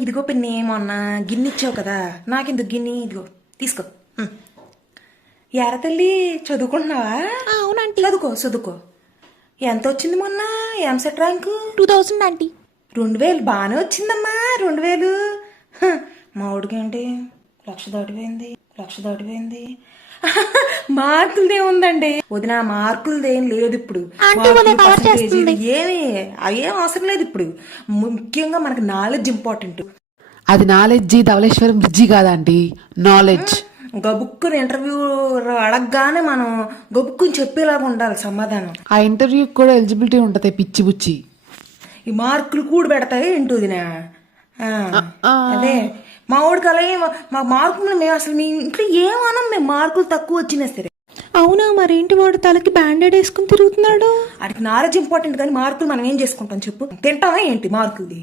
ఇదిగో పిన్ని మొన్న గిన్నె ఇచ్చావు కదా నాకెందుకు గిన్నె ఇదిగో తీసుకో ఎర తల్లి చదువుకుంటున్నావా? అవునంటీ. చదువుకో ఎంత వచ్చింది మొన్న ఎంసెట్ ర్యాంకు? 2000 ఆంటీ. 2000 బాగానే వచ్చిందమ్మా. 2000 మా ఊడికేంటి లక్ష దాటిపోయింది. మార్కులదే ఉందండి వదిన, మార్కులదేం లేదు ఇప్పుడు. ఏమి అవేం అవసరం లేదు ఇప్పుడు. ముఖ్యంగా మనకు నాలెడ్జ్ ఇంపార్టెంట్. అది నాలెడ్జి ధవళేశ్వరం బ్రిడ్జి కాదండి, నాలెడ్జ్. గబుక్కుని ఇంటర్వ్యూ అడగగానే మనం గబుక్కుని చెప్పేలాగా ఉండాలి సమాధానం. ఆ ఇంటర్వ్యూకి కూడా ఎలిజిబిలిటీ ఉంటుంది పిచ్చి బుచ్చి. ఈ మార్కులు కూడా పెడతాయి ఏంటోదినా? అదే మా ఊడికి అలాగే మా మార్కులు మేము అసలు మీ ఇంట్లో ఏమనం, మేము మార్కులు తక్కువ వచ్చినా సరే. అవునా, మరేంటి వాడు తలకి బ్యాండేడ్ వేసుకుని తిరుగుతున్నాడు? వాడికి నాలెడ్జ్ ఇంపార్టెంట్ కానీ మార్కులు మనం ఏం చేసుకుంటాం చెప్పు? తింటామా ఏంటి మార్కులది?